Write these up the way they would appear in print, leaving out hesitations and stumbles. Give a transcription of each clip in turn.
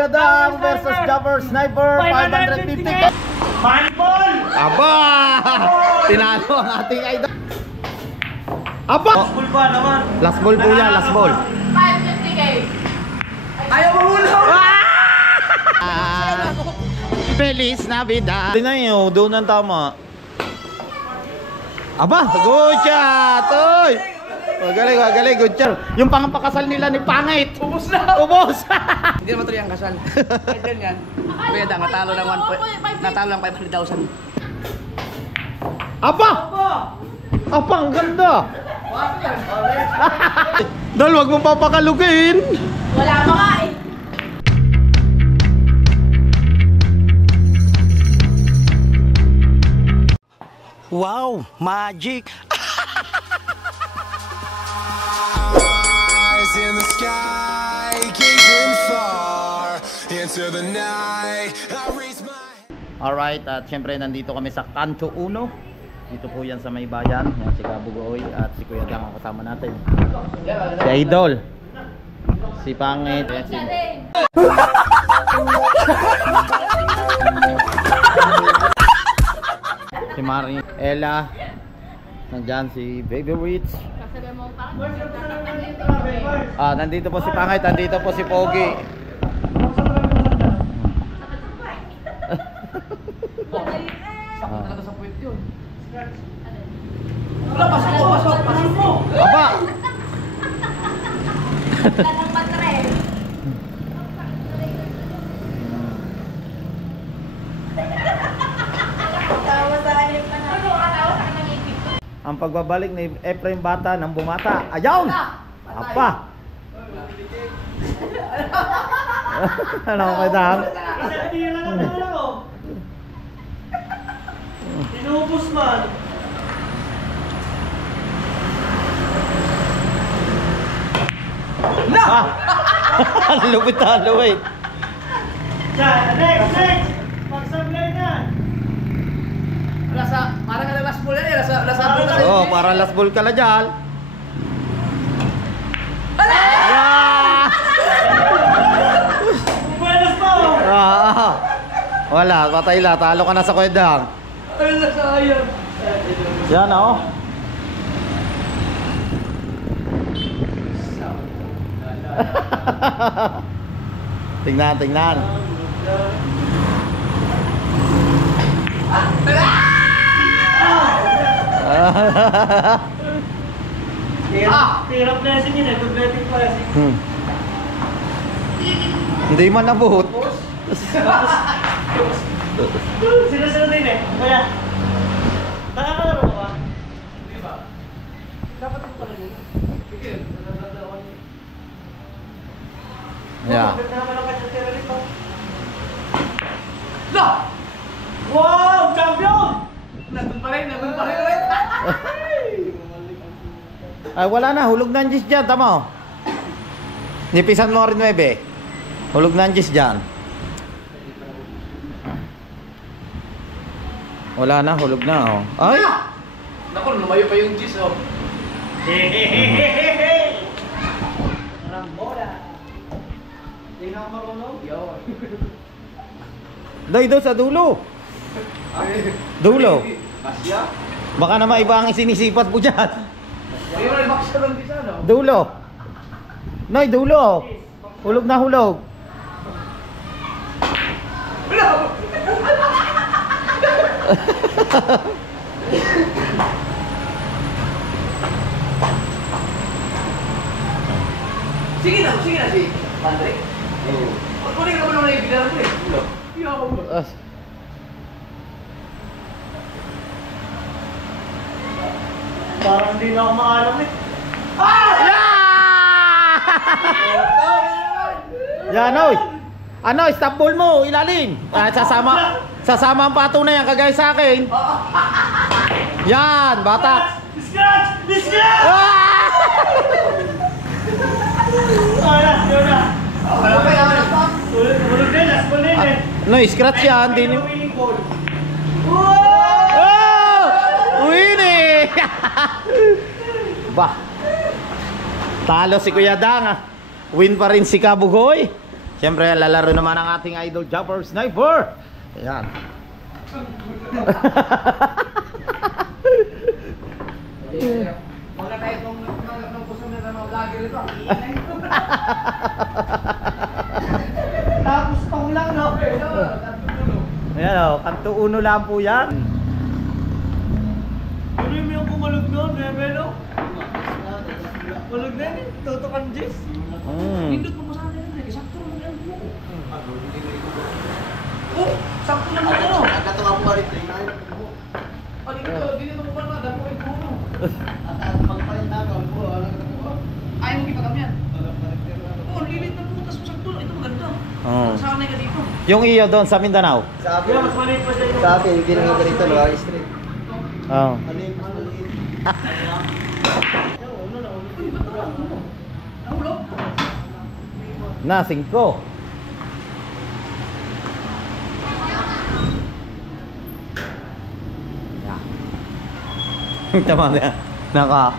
Kuya Dang versus Jabber Sniper 550. Manball! Aba! Tinalo ang ating idol. Aba! Last ball pa naman. Last ball po yan, last ball. 550k. Ayaw mahulog! Feliz Navidad. Tingnan nyo, doon ang tama. Aba, good shot! Oy! Magaling, good shot. Yung pangpakasal nila ni Pangit. Ubus na! Ubus! Hindi naman tuloy ang kasal. Pwede yan. Pwede, natalo ng 500,000. Aba! Aba, ang ganda! Dol, wag mo papakalugin. Wala pa nga eh. Wow! Magic! Eyes in the sky, gazing far into the night. I raise my Alright, at syempre nandito kami sa Kanto 1. Dito po yan sa may bayan. Yan si Kabugoy at si Kuya Dang ang kasama natin. Si Idol. Si Pangit. Yan, si Mari. Ella. Nandyan si Baby Rich. Nandito po si Pangit. Nandito po si Pogi. Talaga sa puwet yun. Wala, pasok mo! Aba! Tanang matre. Tawa sa kanyang panahon. Ano ka tawa sa kanyang ipit? Ang pagbabalik ni Efraim Bata ng bumata. Ayaw! Apa! Ano ko Dang? Isa hindi lang ang wala ko. Inubos man. Lupit talo wait. Next! Pagsablay na! Parang ka last ball yan eh. Last ball kasi. Oh, para last ball ka na dyan. Yeah! Buenos pa! Wala, patay la. Talo ka na sa Kuya Dang. Ay, nasayang. Yan oh. Tingnan. Hirap na yung singin eh. Good pa yung singin. Hindi man nabuhot. Sila din eh. Kaya, nakakalaro ka ba? Hindi ba? Dapat ito pala yun. Sige, nadadaan yun. Yeah. Naman ang kanyang tira rito. La! Wow! Champion! Nandun pa rin ulit. Ay, wala na. Hulog na ang gis dyan. Tama oh. Nipisan mo rin 9. Hulog na ang gis dyan. Wala na. Hulog na oh. Ay! Naku, lumayo pa yung G's oh. Hehehehehe! Rambola! Hindi na ako marunong? Doon sa dulo. Dulo. Masya? Baka naman iba ang isinisipat po dyan. Ayun, bakit siya lang bisa no? Dulo. Noy, dulo. Hulog na hulog. Sige na si Patrick. Oo. Kunin ka naman ng ibigan ko eh. Hindi ako. Parang hindi na ako maalam eh. Yan, oy. Ano, stop ball mo, ilalim. Sasama ang pato na yan, kagaya sa akin. Yan, batak. Scratch! Ah! Last yun na. Wala pa yan. Tulog din, last ball din eh. No, scratch yan. Din yung... Winning ball. Oh! Winnie! Bah. Talo si Kuya Dang. Win pa rin si Kabugoy. Siyempre, lalaro naman ang ating idol Jumper Sniper. Ayan. Wala tayo nung kusunod na mga vlogger ito. Tapos tong lang, no? Ayan o, kanto uno lang po yan. Ano yung pumalog doon, Rebelo? Malog na yun, tutukan Jess. Pindot mo sana yun, sakto lang yan mo. Oh, sakto lang ito. Nagkatawa mo ba rin ito? Dito mo pa na, damo ito mo. Pagpalit na ako, Ayaw mo kita kami yan. Oh, lilit na putas mo sakto lang. Ito maganda. Oo. Sanay ka dito. Yung iyo doon sa Mindanao. Sa akin, mas maliit pa siya yung... Sa akin, hindi naman ganito, Luwag Street. Oo. Maliit, mas maliit. Nahulog? Na, 5. Tama na. Naka.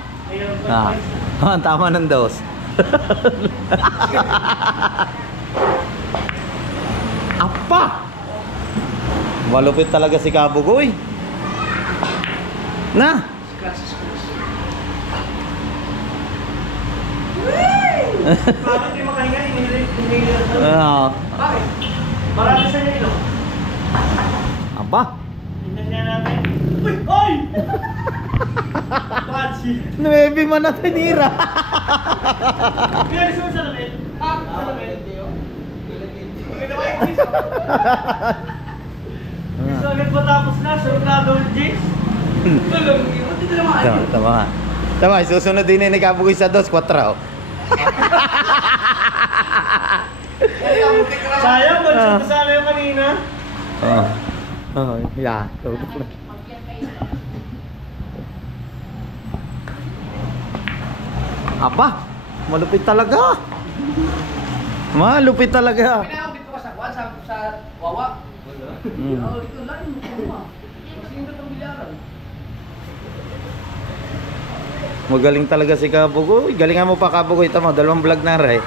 Tama ng dos. Apa? Malupit talaga si Kabugoy. Na. Bakit di makahinga? Inihilir. Bakit? Marami sa niya ilo. Aba. Tingnan niya natin. Uy! Oy! Pansi. 9 man na tinira. Kaya gusto mo sa lamin? Sa lamin? Maganda ba yung Jess? Gusto agad matapos na, surunado yung Jess. Dito naman. Tama, tama. Tama, susunod din ni Kabugoy sa 2-4. Sayang, bansin ko sana yung kanina. Oo. Oo, yeah. Apa? Malupit talaga. Malupit talaga. Pinakabit ko ka sa kwan, sa wawa. Oo, dito lang yung wawa. Masingkat ang bilyaran. Magaling talaga si Kabugoy. Galingan mo pa Kabugoy. Tama, 2 vlog na rin.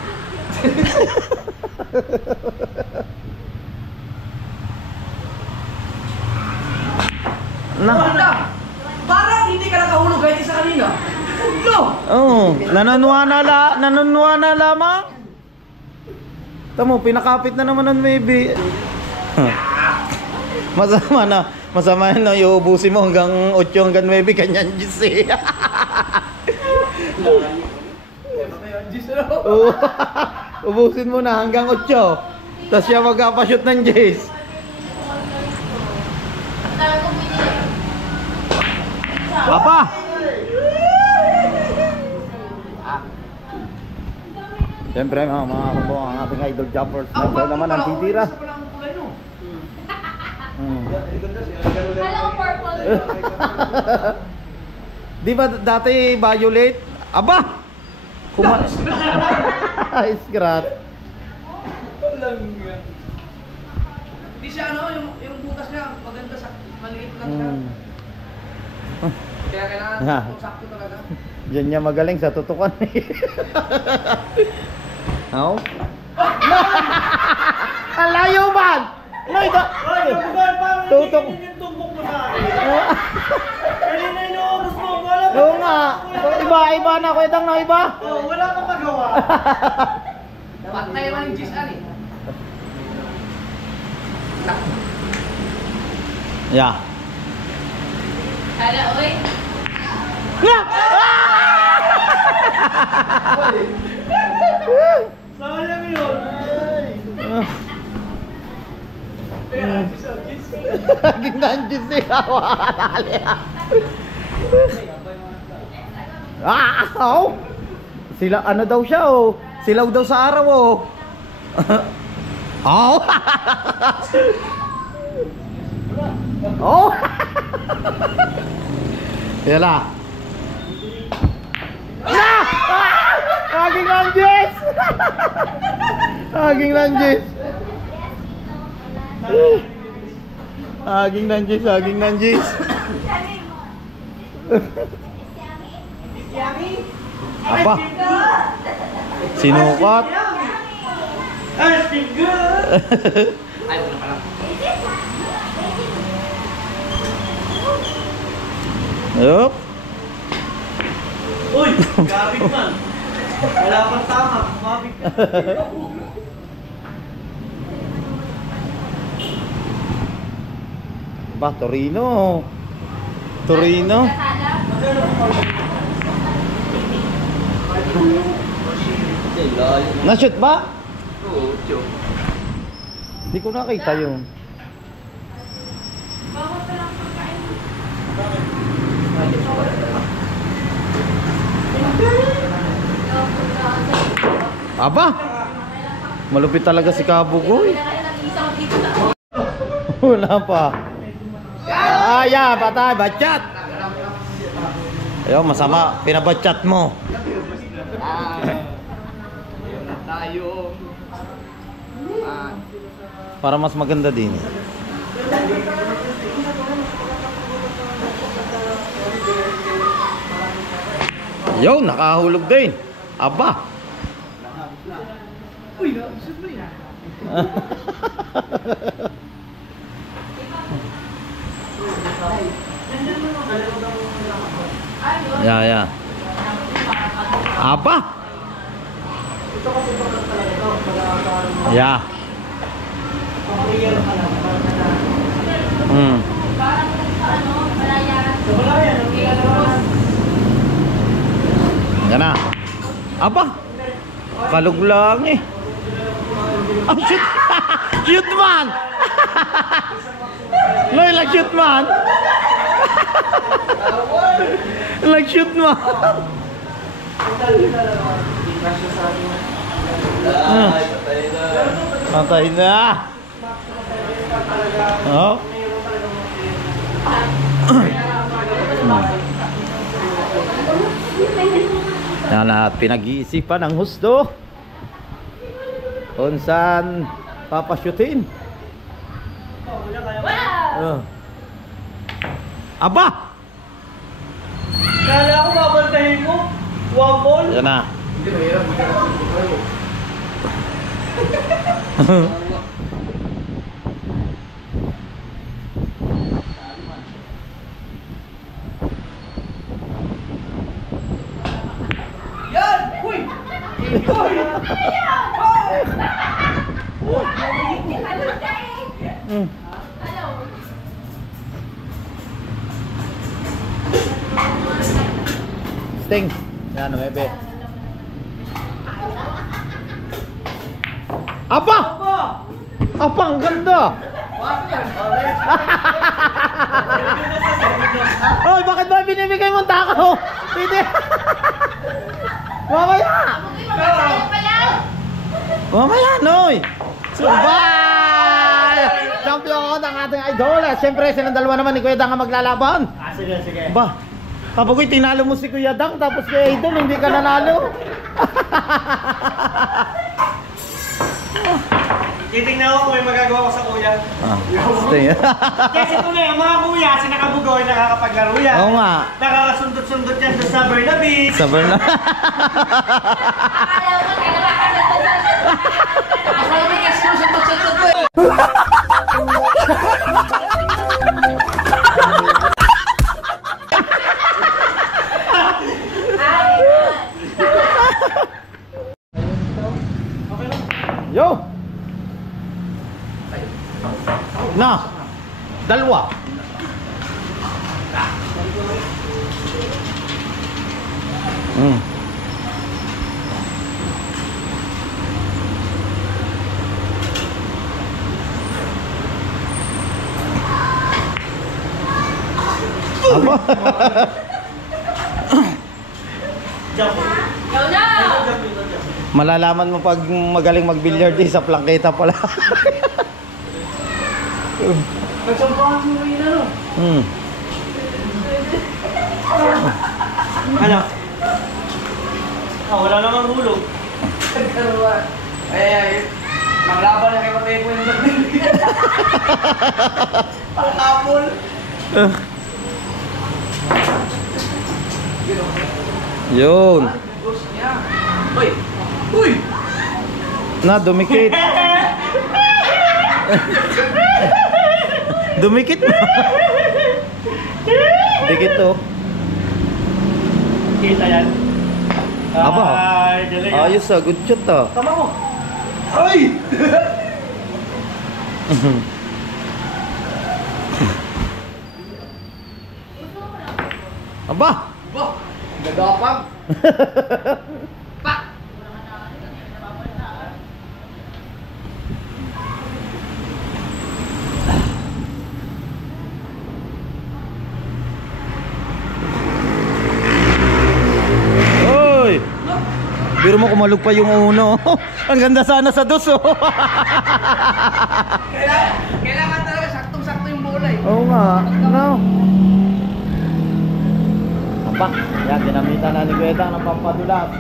Wala! Parang hindi ka nakahulog kahit isa kanina. No! Oh, nanunwa na lamang. Tamo, pinakapit na naman ng maybe. Masama na iubusin mo hanggang 8 hanggang 9 kanyan Diyos eh. Oo. Ubusin mo na hanggang 8. Tapos siya magpapashoot ng Jace. Papa! Siyempre mga kapo, ang ating idol jumpers. Siyempre naman ang titira. Kala ko purple. Di ba dati violet? Aba! Scratch. Hindi siya ano, yung butas niya, maganda sa maliit lang siya. Kaya kailangan sakto talaga. Diyan niya magaling sa tutukan. How? Ang layo man! Ay, Kabugoy, parang Tutok. hindi yung tumbok mo sa akin. Kanina inuubos mo, wala ka. Oo nga. Iba na ako itang na iba. Oh, wala kang magawa. Pantay naman yung Gis ani. Yeah. Kala, oy. Sayang yun. Laging nandiyan siya. Oh! Sila ano daw siya oh. Silaw daw sa araw oh. Oh! Oh! Yala. Na! Aging nandiyan. Aging nandiyan. Aging nanjis, aging nanjis. Apa? Sinukat. Astig good! Ay, wala pala. Yup. Uy! Gabig man! Wala pang tama, kumabig ka. Ba, Torino. Torino. Na-shoot ba? Oo, tiyo. Hindi ko nakita yun. Aba! Malupit talaga si Kabugoy. Wala pa. Yeah, patay, batchat. Ayaw, masama, pinabatchat mo. Tayo. Para mas maganda din. Yo, nakahulog din. Aba. Uy, naisip mo yan. Yeah. Aba. Yeah. Yan na. Aba. Kalog lang eh. Oh, shoot. Shoot man. Loy, shoot man. Shoot man. Patay na. Oh. Yan at pinag-iisipan ng husto kung saan papasyutin. Aba! Kala ko babantahin mo. One ball. Yan na. Yan! Uy! Uy! Sting. Yan, bebe. Apa? Apa, ang ganda. Hoy, bakit ba binibigay mong takaw? Pwede. Mamaya. Mamaya, Noy. Subay! Champion ako ng ating idol. Siyempre, silang dalawa naman ni Kuya Dang ang maglalaban. Sige. Ba, Kabugoy, tinalo mo si Kuya Dang, tapos kay Idol, hindi ka nanalo. Titingnan ko kung may magagawa ko sa kuya. Sting. Kasi ito na yung mga kuya, sinakabugoy, nakakapaglaro yan. Oo nga. Nakakasundot-sundot yan doon sa Bernabe. Sa Berna. Yo! Na! Dalawa! Apa? Go na! Malalaman mo pag magaling mag-billiard sa plangketa pala. Nagsampahan mo rin ano? Ano? Wala namang hulog. Ay, maglaban na kay Matay po yung nagbili. Pangapol. Yun. Uy! Uy! Na, dumikit. Dumikit na. Dikit to. Kita yan. Aba. Ay, galing. Ayos ah, good shot ah. Tama mo. Ay! Aba. Bah! Nagapang! Pak! Oy! Biro mo kumalog pa yung uno. Ang ganda sana sa dos oh. Kailangan talaga saktong-sakto yung bola eh. Oo nga. No. Aba, yan ginamitan na ni Kuya ng pampadulas.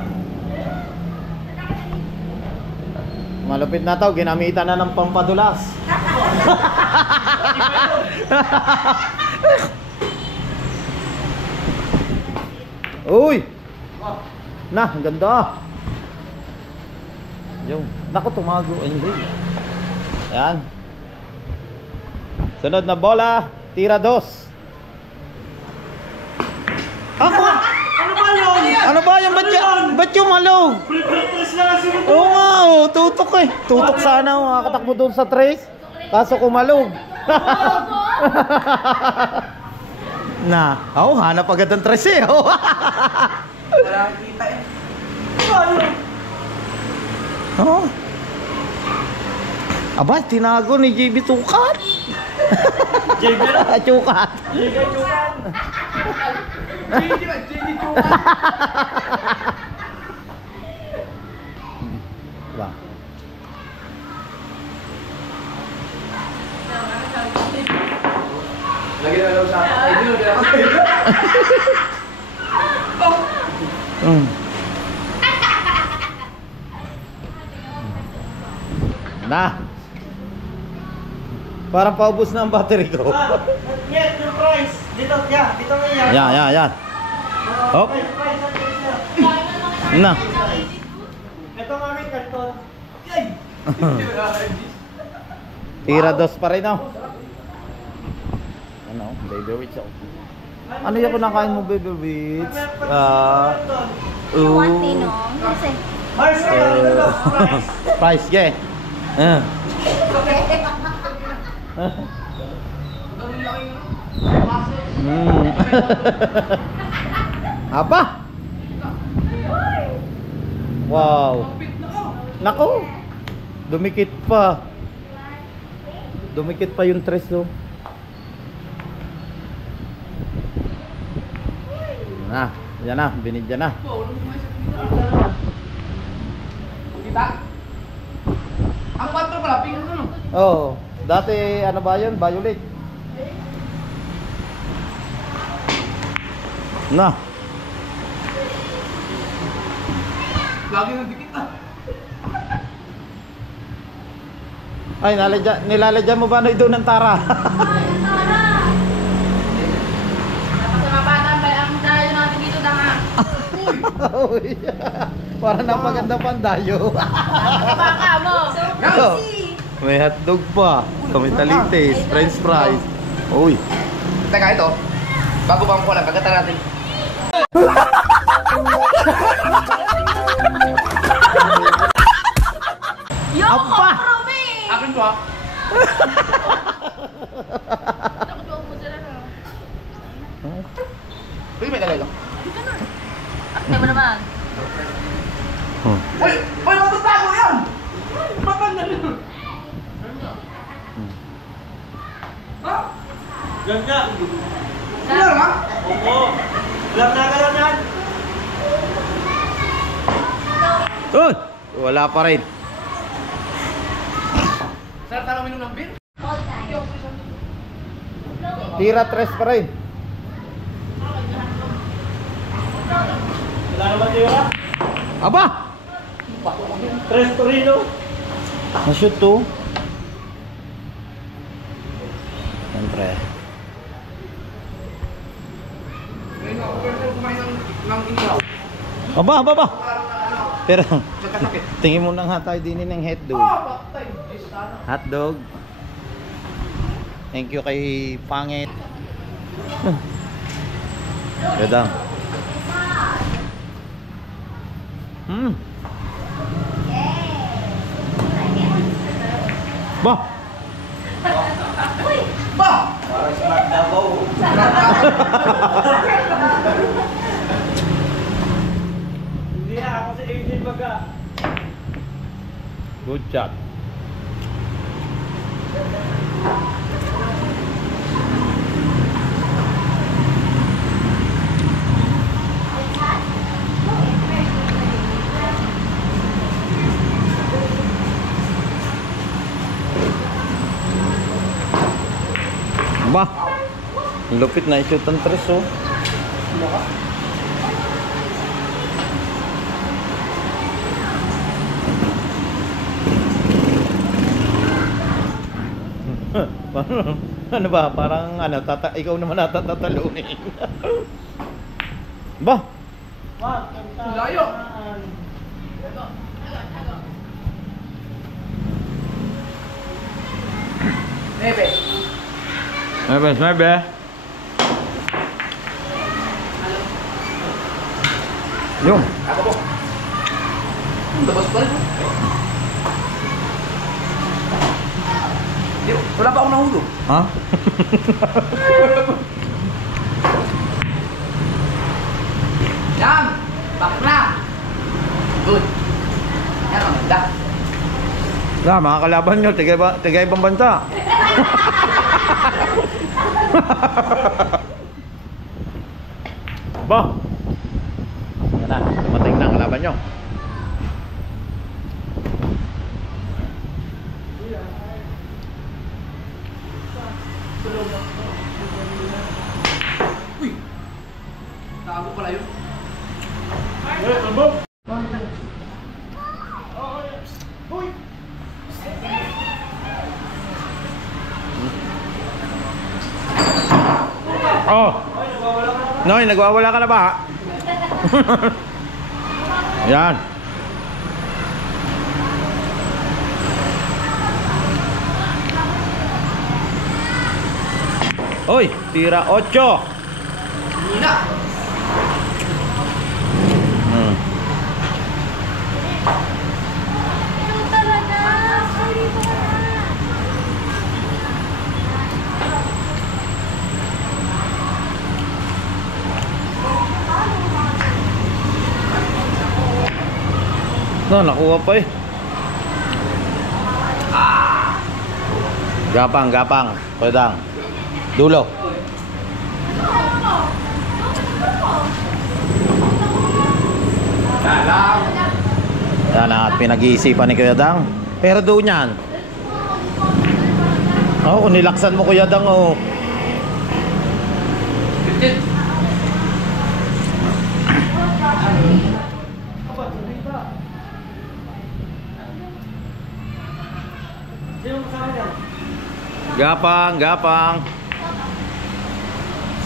Malupit na to, ginamitan na ng pampadulas. Uy! Na, ang ganda. Yung, naku tumago. Ay, hindi. Ayan. Sunod na bola, tira dos. Ako! Ano ba yun? Ano ba yan? Ba't yung malog? Pre-practice lang ang sunod. Oo nga, oh, tutok eh. Tutok sana, makakatakbo doon sa trace. Kaso kumalog. Na, hanap agad ang trace eh. Oh. Wala kang kita eh. Ano? Oh. Aba, tinago ni JB Tukat. JB na? Tukat. JB Chukan. JD ba? JD Chukan. Ba. Lagi na lang sa akin. Ay, di na ako. Mm. Na. Parang paubos na ang battery ko. Yes, yung price. Dito, yeah. Dito nga yan. Yan. Hop. Price, price. Na. Ito nga rin, karton. Yay! Tira dos pa rin oh. Ano, baby witch oh. Ano yung kinakain mo, baby witch? One tinong. Kasi. Mars, price. Price, yeah. Apa? Wow. Nako. Dumikit pa. Dumikit pa yung tres oh. Na, yan na, binidya na. Kita? Ang 4 pala, pink ano? Oh, dati ano ba 'yun? Violet. Na. Lagi nang dikit ah. Ay, nilalagyan mo ba na doon ng tara? Uy, para napaganda pa ang dayo. Baka mo. Oh, may hotdog pa. Tomatalites, french fries. Uy. Teka, ito. Bago pa ang kulang, kagatan natin. Yo, Apa? kompromi! Akin to ah. Pwede may dalay lang. Ate mo naman. Uy! Uy! Matatago yan! Maganda rin. Ha? Yan nga. Ano lang? Oo. Alam na ka lang yan. Uy, wala pa rin. Sarap tayo minum ng beer? Tira tres pa rin. Wala naman tira. Aba! Tres Torino. Na-shoot to. Siyempre. Ngayon ako, pero kumain ng inihaw. Aba! Parang ano, Pero, tingin mo na nga tayo din ng hotdog. Hotdog. Thank you kay Pangit. Ganda. Bah! Parang smart na po. Hindi na ako si AJ Baga. Good shot. Bah, lupit na shoot ang tres oh. Ano ba? Parang ano, ikaw naman ata tatalunin. Bah, Wag, Layo. Bebe. Maybe. Yung. Ako po. Tapos pa rin. Wala pa akong nahulog. Ha? Yan! Bakit na? Good. Yan ang ganda. Na, mga kalaban nyo, tigay ibang bansa. Ba? Yan na, dumating na ang kalaban nyo. Uy! Tago pala yun. Oh! Noy, nagwawala ka na ba? Yan. Oy, tira 8. Hina! Ano talaga? Sorry po na. No, nakuha pa eh. Gapang. Pedang. Dulo. Dalam! Yan ang at pinag-iisipan ni Kuya Dang. Pero doon yan. Oh, kung nilaksan mo Kuya Dang oh. Bitin! Sino kasama niya? Gapang.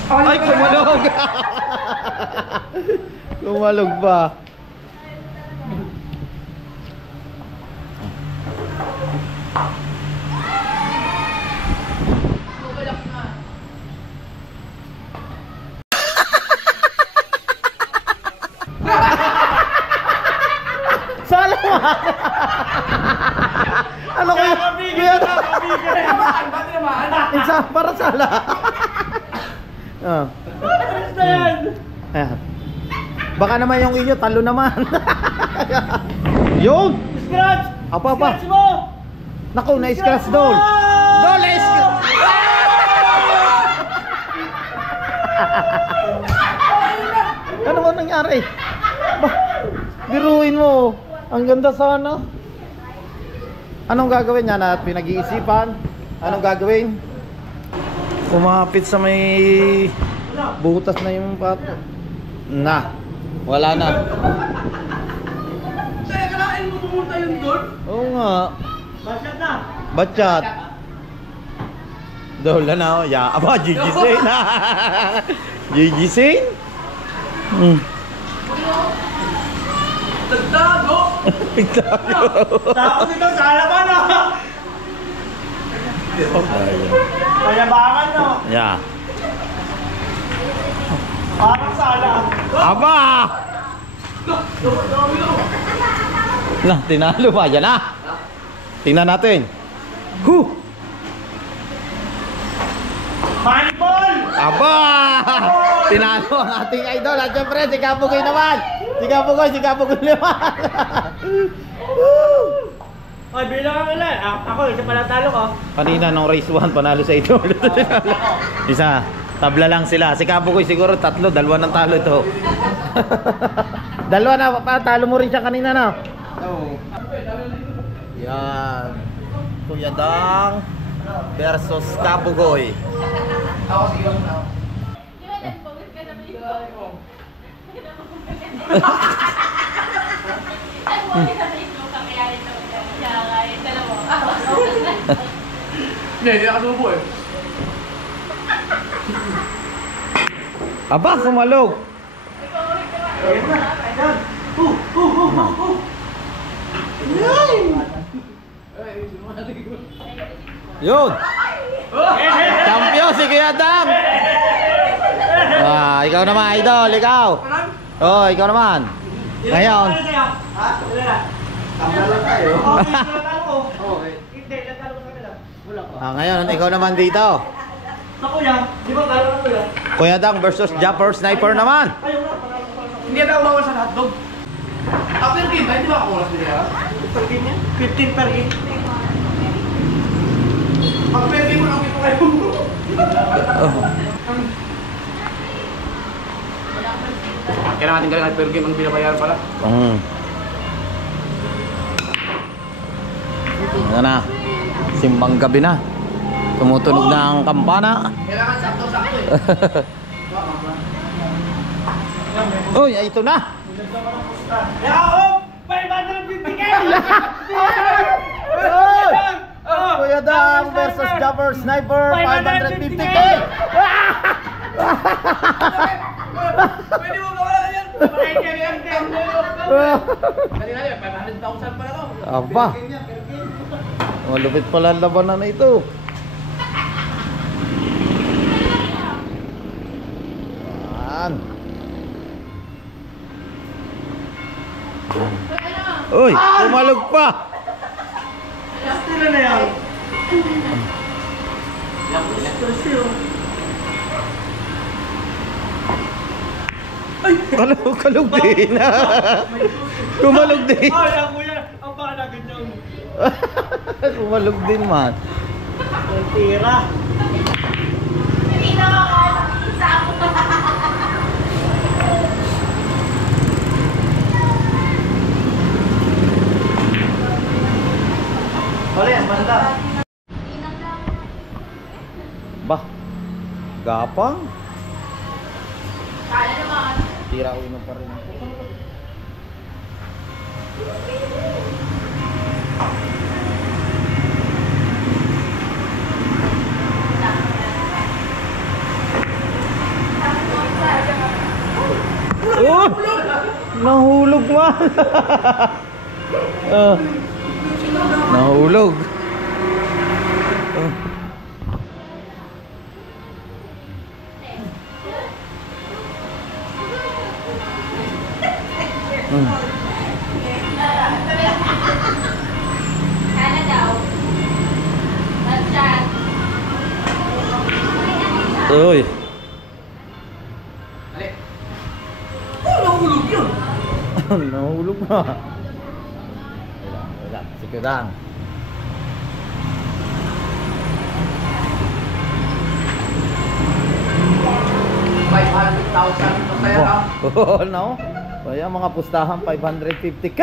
Ay, kumalog. Kumalog pa. Salamat. Ano kaya? Ba't naman? Isa para sala. Alis na yan! Ayan. Baka naman yung inyo talo naman. Yung. Scratch! Apa. Scratch mo! Naku, na-scratch Dol. Dol, na-scratch. Ano ba nangyari? Biruin mo. Ang ganda sana. Anong gagawin niya na pinag-iisipan? Anong gagawin? Kumapit sa may butas na yung pato. Na. Wala na. Kaya kalain mo pumunta yun doon? Oo nga. Basyat na! Batchat. Dola na oh. Ya, aba GG Sein. GG Sein. Nagtago! Tapos ito sa halaman, no? Payabangan, no? Yeah. Parang sa alam. Aba! Nah, tinalo pa. Yan na. Tingnan natin. Huh! Manball! Aba! Tinalo ang ating idol. At syempre, si Kapugoy naman. Si Kapugoy naman. Ay, bilang ang ilan. Ako, isa pala talo ko. Kanina nung race 1, panalo sa idol. Isa. Tabla lang sila. Si Kapugoy siguro 3, 2 ng talo ito. 2 na. Talo mo rin siya kanina, no? Oo. Yan. Kuya Dang versus Kapugoy. Ako sige ako na. Hindi, hindi nakasubo eh. Aba, sumalog. Yun. Champion si Kuya Dang. Ah, ikaw naman idol, ikaw. Oh, ikaw naman. Ngayon. Ha? Tama lang tayo. Okay, talo ko. Okay. Hindi, talo ko sa kanila. Wala ko. Ah, ngayon ikaw naman dito. Sa kuya, di ba talo na kuya? Kuya Dang versus Japper Sniper naman. Ayaw na, panalo ko sa Hindi na umawal sa hotdog. After game, hindi ba ako oras nila? per game yan? 15 per game. Pag per game mo lang ito kayo. Kaya natin galing per game ang binabayaran pala. Ano na? Simbang gabi na. Tumutunog na ang kampana. Kailangan sakto-sakto eh. Uy, ito na. Yaob! 550k! Uy! Kuya Dang versus Japper Sniper 550k. Pwede mo gawa na yan. Kanina yun, 500,000 pala ako. Aba. Malupit pala ang labanan na ito. Yan. Uy, tumalog pa. Stila na yan. Kalog din. Kumalog din. Ay, ang kuya, ang bala ganyan. Kumalog din man. Ang tira. Hindi na makakasa ako. Wala yan, banda. Bah. Gapang. Kala naman. Tira ulo pa rin. Oh! Nahulog man. Nahulog. Kala daw. Basta. Uy. Ali. Oh, nahulog yun. Nahulog na. Wala. Sige lang. $500,000 kaya lang. Oh, no? Kaya mga pustahan 550k.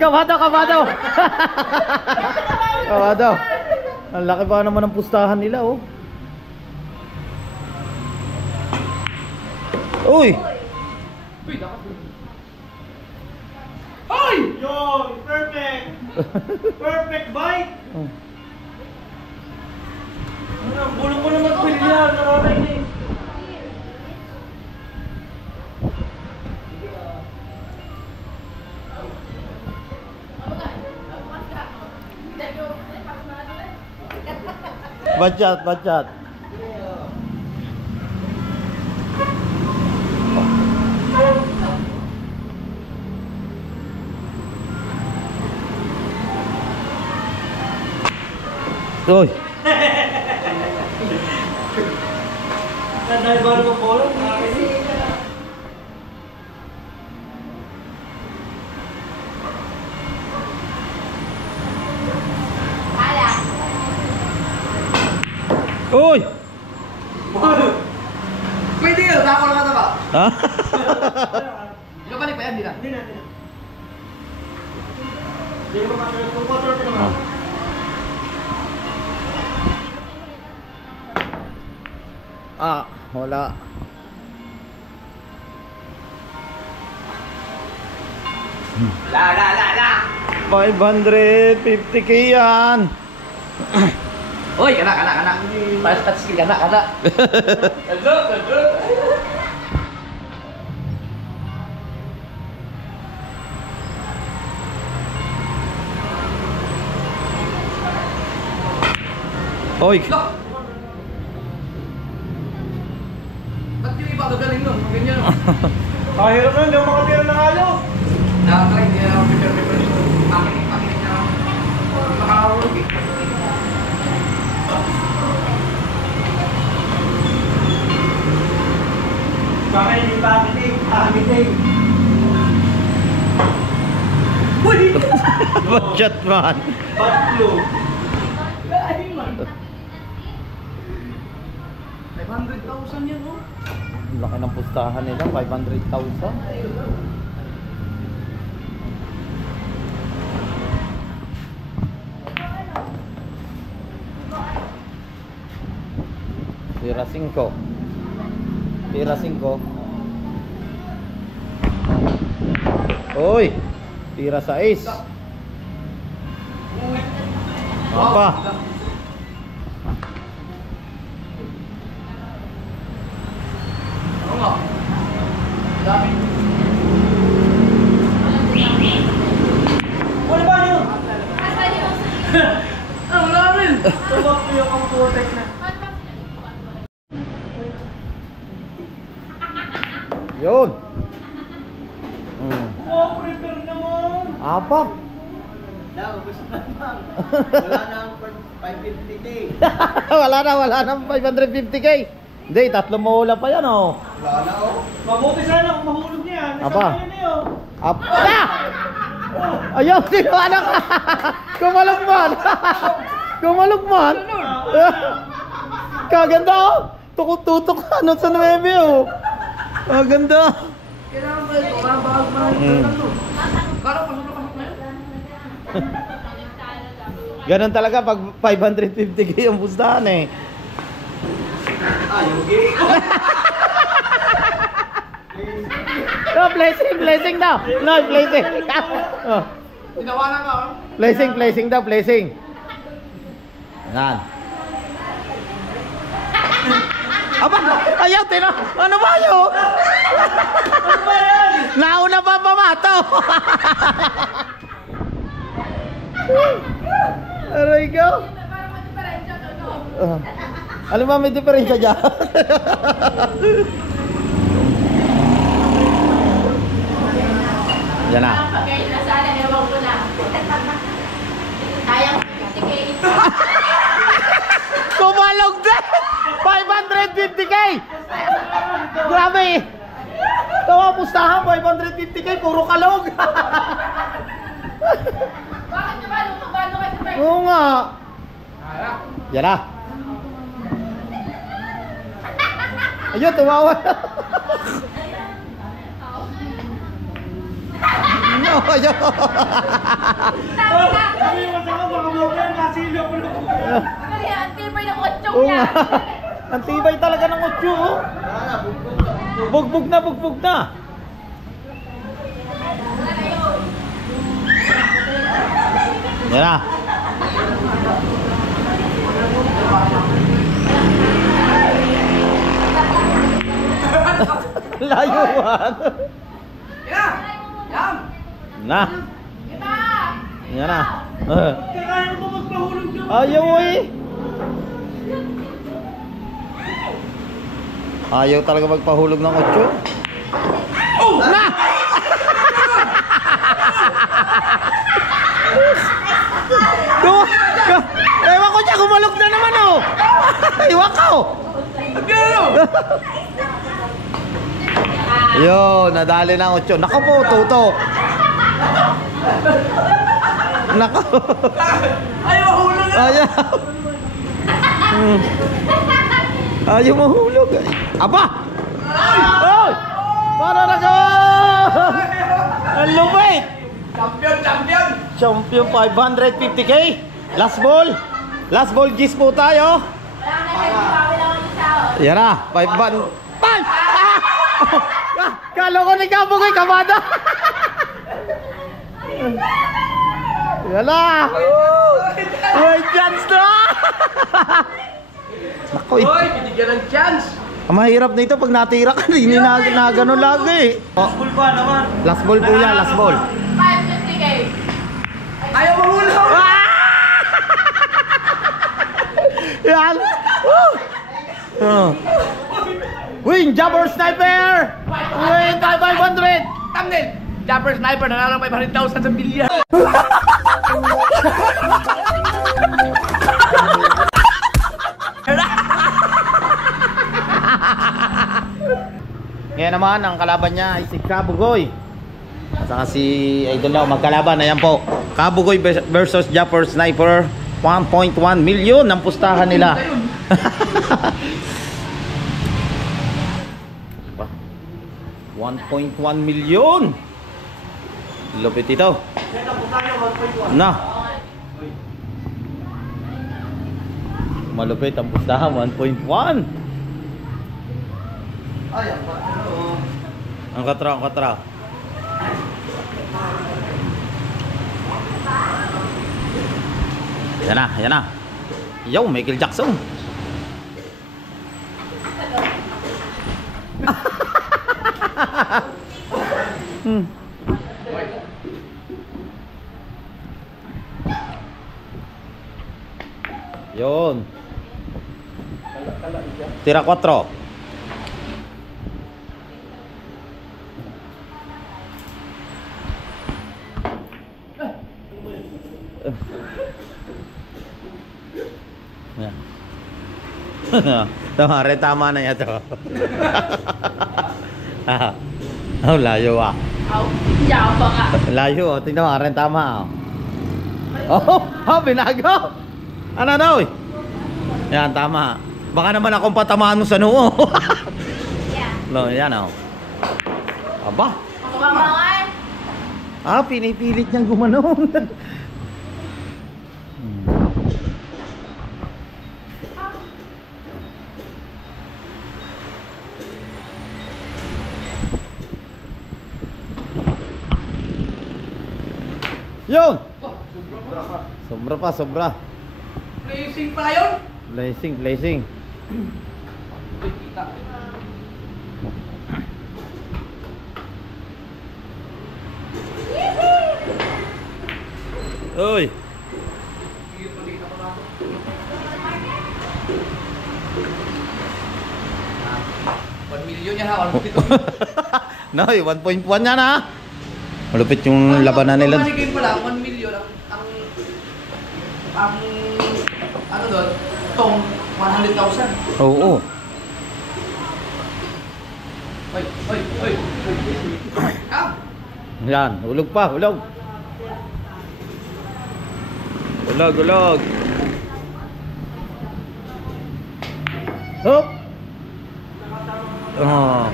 Kabado. Kabado. Ang laki pa naman ng pustahan nila, oh. Uy! Hoy! Yun! Perfect! Perfect bite! Ano, bulong-bulong at pilyar, nakakainig. Bachat, bachat. Uy. Dahil baru ko polo. Uy. Pwede yun, tako lang ata ba? Ha? Hindi balik pa yan, di na. Hindi na. Hindi ko makakaya. Kung 4 pa naman. Ah, wala. La. 550k yan. Uy, kana. Touch skill, kana. Hello. Uy. Look! Ba't yung iba gagaling nun? Ganyan. Kahirap na, hindi ako makatira ng ayos. Nakakay, hindi na ako prepare dito. Pakinig na ako. Makakahulog eh. Baka hindi pa agiting. Uy! Bachat man. Patlo. 500,000 yan, oh. Ang laki ng pustahan nila, 500,000. Tira 5. Tira 5. Uy! Tira 6. Apa? Oo nga. Dami. Wala ba yun? Wala rin. Tawag ko yung ang putek na. Yun! Oh, prepare naman. Apa? Wala na ang 550k. wala na 550k. Hindi, 3 mahula pa yan oh. Wala na oh. Mabuti sana kung mahulog niya. Apa? Isa na yun. Apa? Ayaw, ano ka? Kumalugman. Kumalugman. Kaganda oh. Tukot-tutok ano sa 9 oh. Kaganda. Kailangan ba ito? Bago mahal ito. Kala pasok na yun. Ganun talaga pag 550k ang pustahan eh. Yugi. No, blessing daw. No, blessing. Oh. Tinawanan ka, oh. Blessing daw, blessing. Yan. Aba, ayaw, ano ba yun? Ano ba yan? Nauna pa pamato. Aray ko. Alam mo, may diferensya dyan. Yan na. Okay, nasaan na, ewan ko na. Sayang, titikay. Kumalog din! 550k! Grabe! Tawa pustahan, 550k, puro kalog! Bakit naman, lumabano ka sa birthday? Oo nga! Yan na! Ayun, tumawa na! No, ayun! Sabi yung masama, baka mawala yung masilo ko lang. Kasi ang tibay ng otsong Oo niya. nga! Ang tibay talaga ng 8 oh! Bugbog na, bugbog na! Yan na! Layuan! Yan! Yan! Na! Yan na! Kaya mo magpahulog yung... Ayaw eh! Ayaw talaga magpahulog ng 8. Na! Ewan ko siya, gumalog na naman oh! Iwan ka oh! Yo, nadali ng 8. Nako po, tuto. Nako. Ayaw mahulog na! Ayaw. Ayaw mahulog. Aba! Oy! Para na ka! Ang lupit! Champion! Champion! Champion 550k. Last ball. Last ball gis po tayo. Yan na, 5 ban. Bal! Kala ko nagkabugoy, kamada. Yan na. May chance na. Naku, Hoy, binigyan ng chance! ang mahirap nito pag natira ka, hindi na gano'n lagi. Oh, Full ba naman? last ball po yan, last ball. 550k. Ayaw mahulog! Yan. Woo! Oh. Win, Jabber Sniper! Win, 500! Thumbnail! Jumper Sniper, nanalo ng 500,000 sa bilya! Ngayon naman, ang kalaban niya ay si Kabugoy. Saka si Idol na magkalaban. Ayan po, Kabugoy versus Jumper Sniper. 1.1 million ang pustahan nila. 1.1 million. Lupit ito. Na. Malupit ang pustahan, 1.1. Ang katra, ang katra. Yan na, yan na. Yo, Michael Jackson. Yun. Tira 4. Tama, tama na yan to. Oh, layo ah. Yaw ba ka? Layo, tingnan mo, rin tama. Oh, binago. Ano daw eh? Yan, tama. Baka naman akong patamaan mo sa noo. Yeah. No, yan oh. Aba. Kumamangan. Pinipilit niyang gumanon. Yun! Sobra pa, sobra. Blazing pa yun! Blazing, blazing. Uy! 1 million yan ha, 1 Noy, 1.1 yan ha. Malupit yung labanan nila. Kung game pa lang, 1 million ang ano doon, tong 100,000. Oo. Hoy, hoy, hoy. Yan, hulog pa, hulog. Hulog, hulog. Hop. Oh.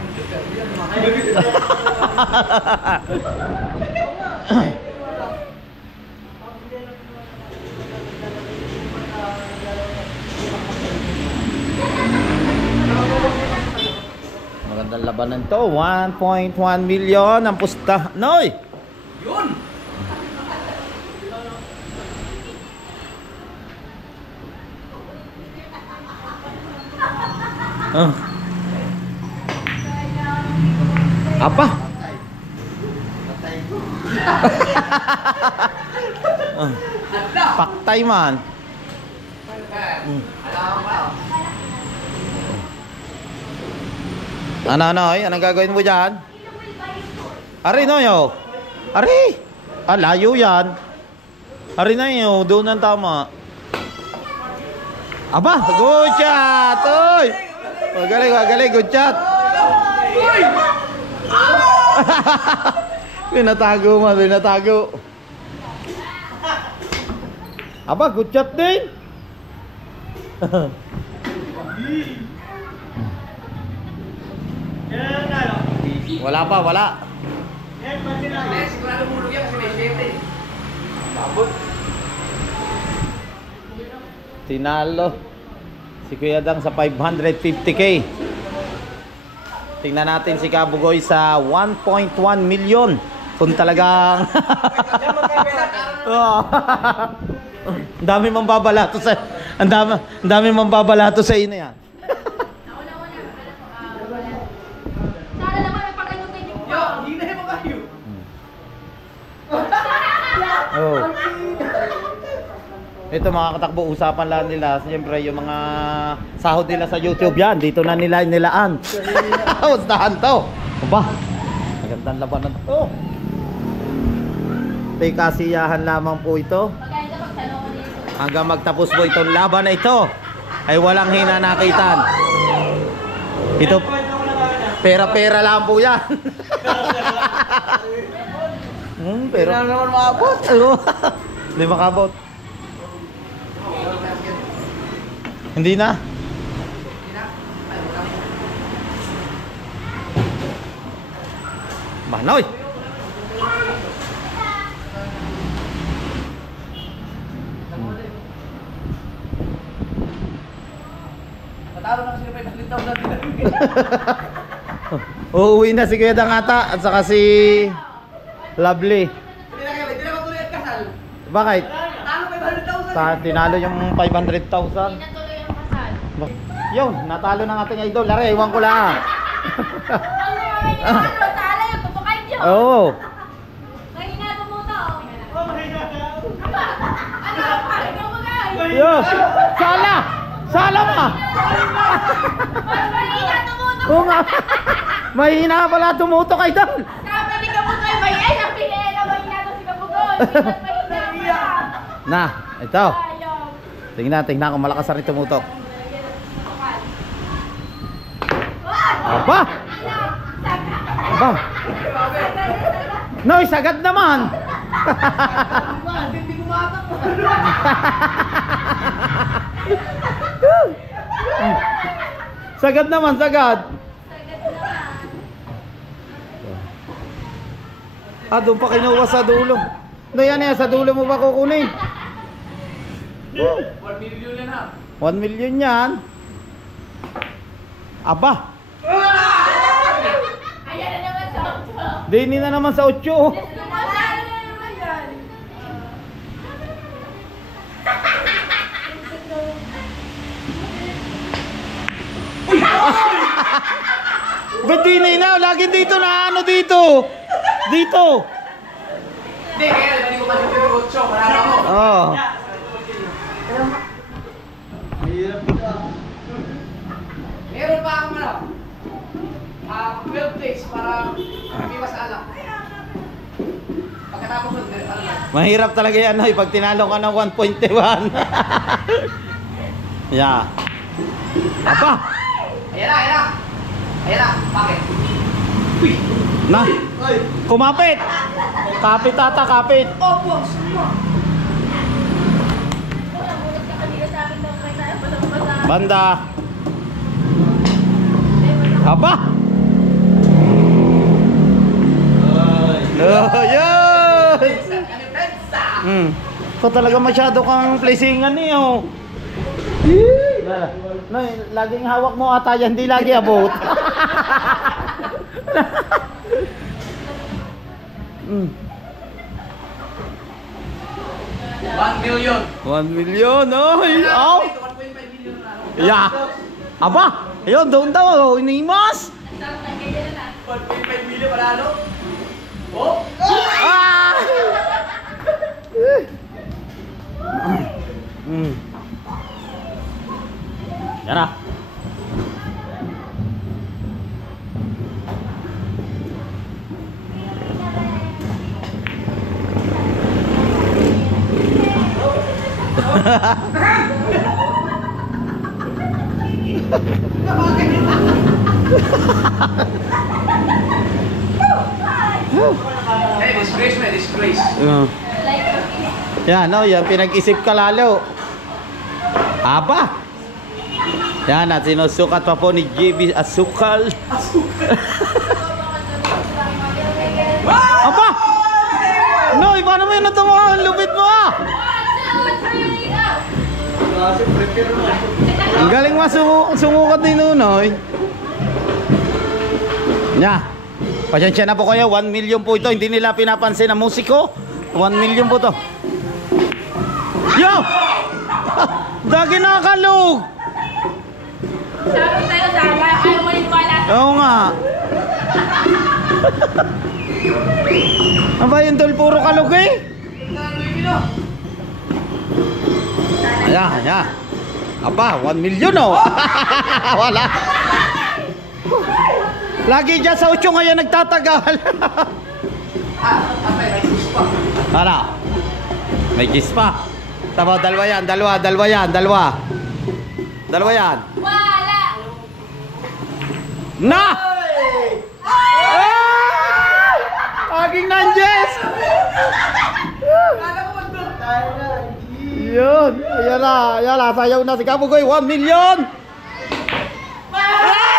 Magandang labanan to. 1.1 million ang pusta. Noy! Yun! Apa? Paktay man. Ano, ay? Anong gagawin mo dyan? Ari, no, yo. Ari! Ah, layo yan. Ari na yo, doon ang tama. Aba, good shot! Oy! Magaling, good shot! Pinatago mo, pinatago. Aba, good shot din. Wala pa, wala. Sigurado mulog yan kasi may shete. Babot. Tinalo si Kuya Dang sa 550k. Tingnan natin si Kabugoy sa 1.1 million. Kung talagang oh. Ang dami mong babalato sa ang dami mong babalato sa ina yan. Sana naman may pagkalutin yung Yo, hindi na yung kayo. Oh. Ito mga katakbo, usapan lang nila. Siyempre yung mga sahod nila sa YouTube yan, dito na nila nilaan. Hustahan to. Aba, magandang labanan to. May kasiyahan lamang po ito. Hanggang magtapos po itong laban na ito ay walang hinanakitan. Ito, pera-pera lang po yan. Pero Hindi naman maabot. Hindi makabot. Hindi na. Manoy. Matalo na kasi na 500,000. Uuwi na si Kuya Dang ata at saka si Lovely. Hindi na matuloy at kasal. Bakit? Talo 500,000. Tinalo yung 500,000. Hindi natuloy ang kasal. Yun, natalo ng ating idol. Lare, iwan ko lang. Ano, sala yung tupukay nyo. Oo. Mahina tumuto. Ano, parang kumagay. Yun. Sala! Sala ma! Mahina tumuto. Oo nga. Mahina pala tumutok idol. Sabi ni Kabugoy, may ay, napili na mahina to si Kabugoy. Mahina pa. Na, ito. Ayaw. Tingnan kung malakas rin tumutok. Aba! Aba! Noy, sagad naman! Hindi kumatak. Sagad naman, sagad! Ah, doon pa kinuha sa dulo. No, yan yan, sa dulo mo ba kukunin? 1 million yan ha. 1 million yan. Aba! Ayan na naman sa auto. Dini na naman sa 8. Nasala na naman yan. Ba't dini na? Lagi dito na ano dito? Dito! Hindi, kaya hindi ko pa siya yung 8. Marami ako. Oh. Meron pa akong ano. 12 days para iwas alak. Pagkatapos nun, ano na. Mahirap talaga yan, Noy, pag tinalo ka ng 1.1. Yeah. Aba! Ayan na, ayan na. Ayan na, bakit? Na! Kumapit! Kapit ata, kapit! Opo, suma. Nagulat ka kanina sa akin nung may nabasa. Banda! Aba! Oh, yun! Kami pensa. Ikaw talaga masyado kang placingan niyo. Noy, laging hawak mo ata yan, hindi lagi abot. 1 million. 1 million, oy! Ow! 1.5 million na ano. Yeah! Aba! Ayun, doon daw, inimos! 1.5 million panalo. Oh! Ah! Eh, disgrace na, disgrace. Yan, no, yan pinag-isip ka lalo. Aba. Yan, at sinusukat pa po ni JB Asukal. Aba! No, paano mo yun natumawa? Ang lupit mo ah! Ang galing mo sumukat ni Nunoy. Nya, pasensya na po kayo, 1 million po ito. Hindi nila pinapansin ang musiko. 1 million po to. Yo! Dagi nakakalug! Sabi tayo sana, ayaw mo rin pala. Oo nga. Aba yung tol, puro kalug eh. Ayan, ayan. Aba, 1 million oh. Wala. Lagi dyan sa 8 ngayon nagtatagal. Ano? May gis pa. Tama, dalawa yan, dalawa yan. Dalawa yan. Wala! Na! Aging nanjes! Yun! Ayan na, sayaw na si Kabugoy, 1 million! Wala!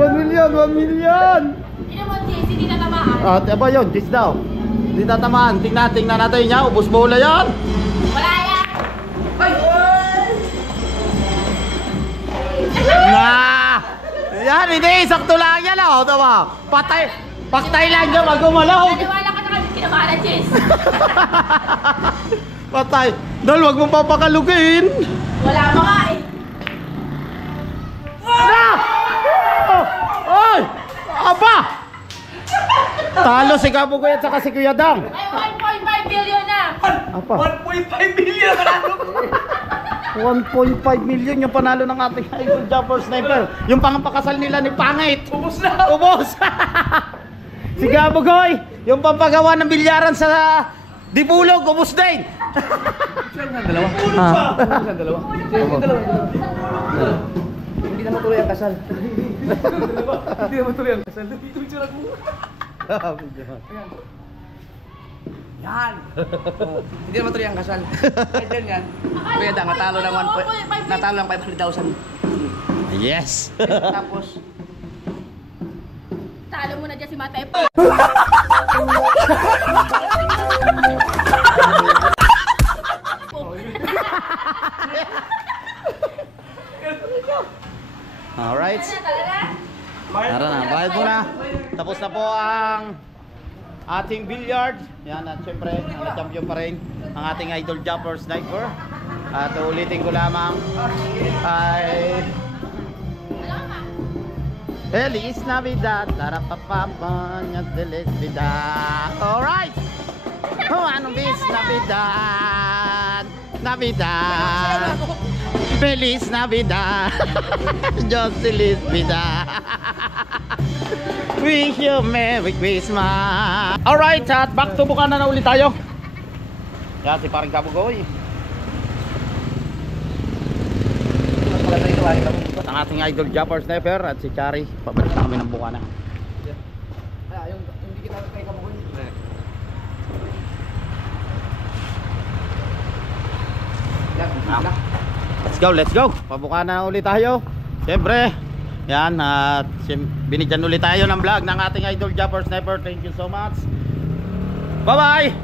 1 million! 1 million! Ino mo, Jess, hindi tatamaan. Ah, ba yun? Gis daw. Hindi tatamaan. Tingnan natin niya. Ubus bola yan. Wala yan! Na! Yan, hindi. Sakto lang yan. Oh. Tama. Patay lang dyan. Magumalaw. Naniwala ka na kami kinamala, Jess. Patay. Dahil wag mong papakalugin. Wala mo nga eh. Na! Oh! Oy! Aba! Talo si Kabugoy at saka si Kuya Dang. Ay, 1.5 billion na. Apa? 1.5 billion panalo ko. 1.5 million yung panalo ng ating idol Jumper Sniper. Yung pangpakasal nila ni Pangit. Ubus na. Ubos! Si Kabugoy, yung pampagawa ng bilyaran sa Dibulog, ubos din. Dalawa. Ah. Dalawa. Hindi na matuloy ang kasal. Hindi na matuloy ang kasal. Picture ako. Yan. Hindi na matuloy ang kasal. Kahit yan. Kuya Dang, natalo ng 500,000. Yes. Tapos, Talo mo na dyan si Matay. Alright. Talaga? Tara na, bayad mo na. Tapos na po ang ating billiard. Yan, at syempre, ang champion pa rin ang ating idol Jumper Sniper. At ulitin ko lamang ay Feliz Navidad, Larapapapanya, Feliz Navidad. Alright! Anong bis Navidad? Navidad! Feliz Navidad! Diyos Feliz Navidad! Wish you Merry Christmas! Alright, at back to Bukana na ulit tayo. Yan, si paring Kabugoy. Ang ating idol Jumper Sniper at si Chari. Pabalik na kami ng Bukana. yung dikit natin kay Kabugoy. Let's go. Pabukana na ulit tayo. Siyempre, yan, at binigyan ulit tayo ng vlog ng ating idol Jumper Sniper. Thank you so much. Bye-bye.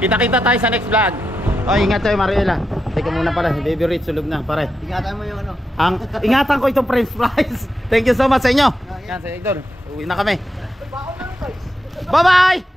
Kita-kita tayo sa next vlog. Oh, ingat tayo Mariela. Teka muna pala, Baby Rich sulog na pare. Ingatan mo yung ano. Ingatan ko itong french fries. Thank you so much sa inyo. Yan, sa idol. Uwi na kami. Bye-bye.